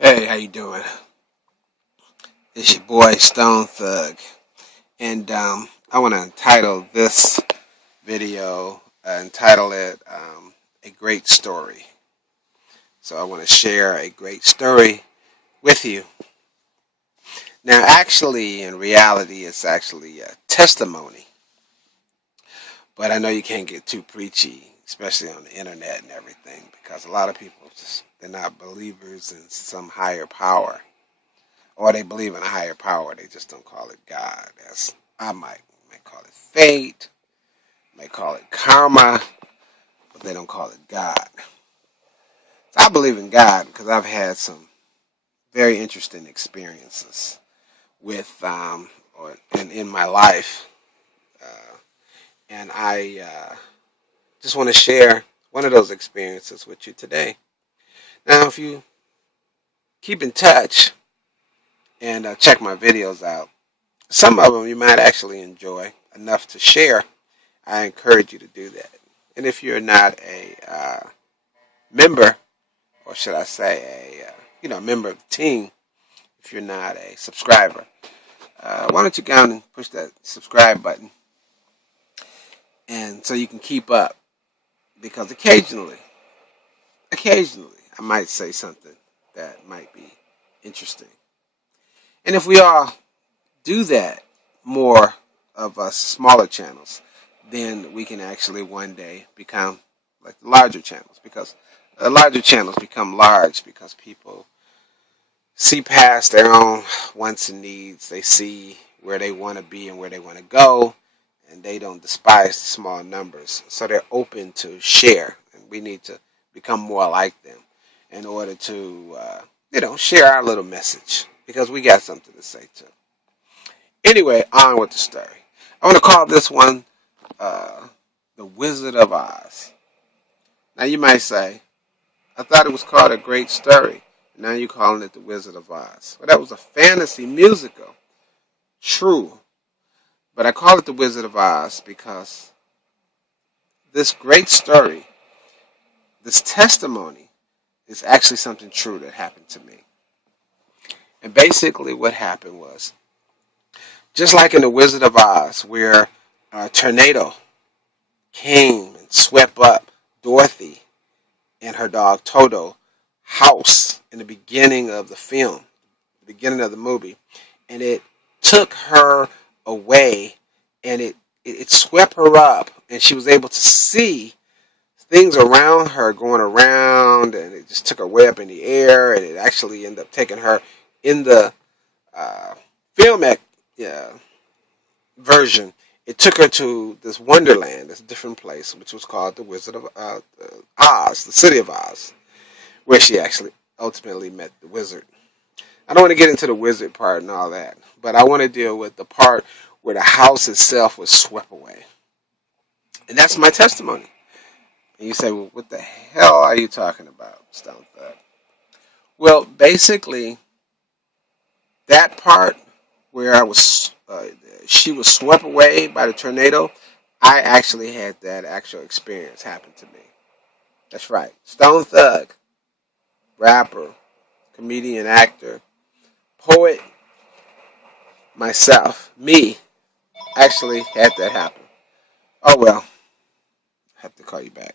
Hey, how you doing? It's your boy StoneThug, and I want to title this video, entitle it "A Great Story." So I want to share a great story with you. Now, actually, in reality, it's actually a testimony, but I know you can't get too preachy, especially on the internet and everything, because a lot of people they're not believers in some higher power. Or they believe in a higher power, they just don't call it God. As I might call it fate, might call it karma, but they don't call it God. So I believe in God because I've had some very interesting experiences with or in my life, and I just want to share one of those experiences with you today. Now, if you keep in touch and check my videos out, some of them you might actually enjoy enough to share. I encourage you to do that. And if you're not a member, or should I say a member of the team, if you're not a subscriber, why don't you go on and push that subscribe button, and so you can keep up. Because occasionally, I might say something that might be interesting. And if we all do that, more of us smaller channels, then we can actually one day become like the larger channels, because the larger channels become large because people see past their own wants and needs. They see where they want to be and where they want to go, and they don't despise the small numbers. So they're open to share, and we need to become more like them in order to share our little message, because we got something to say too. Anyway, on with the story. I want to call this one The Wizard of Oz. Now you might say, I thought it was called A Great Story. Now you're calling it The Wizard of Oz. Well, that was a fantasy musical. True. But I call it The Wizard of Oz because this great story, this testimony, is actually something true that happened to me. And basically what happened was, just like in The Wizard of Oz, where a tornado came and swept up Dorothy and her dog Toto house in the beginning of the film, the beginning of the movie, and it took her away, and it swept her up, and she was able to see things around her going around, and it just took her way up in the air, and it actually ended up taking her in the film version. It took her to this wonderland, this different place, which was called the Wizard of Oz, the City of Oz, where she actually ultimately met the wizard. I don't want to get into the wizard part and all that, but I want to deal with the part where the house itself was swept away. And that's my testimony. And you say, well, what the hell are you talking about, Stone Thug? Well, basically, that part where she was swept away by the tornado, I actually had that actual experience happen to me. That's right. Stone Thug, rapper, comedian, actor, poet, myself, me, actually had that happen. Oh well, I have to call you back.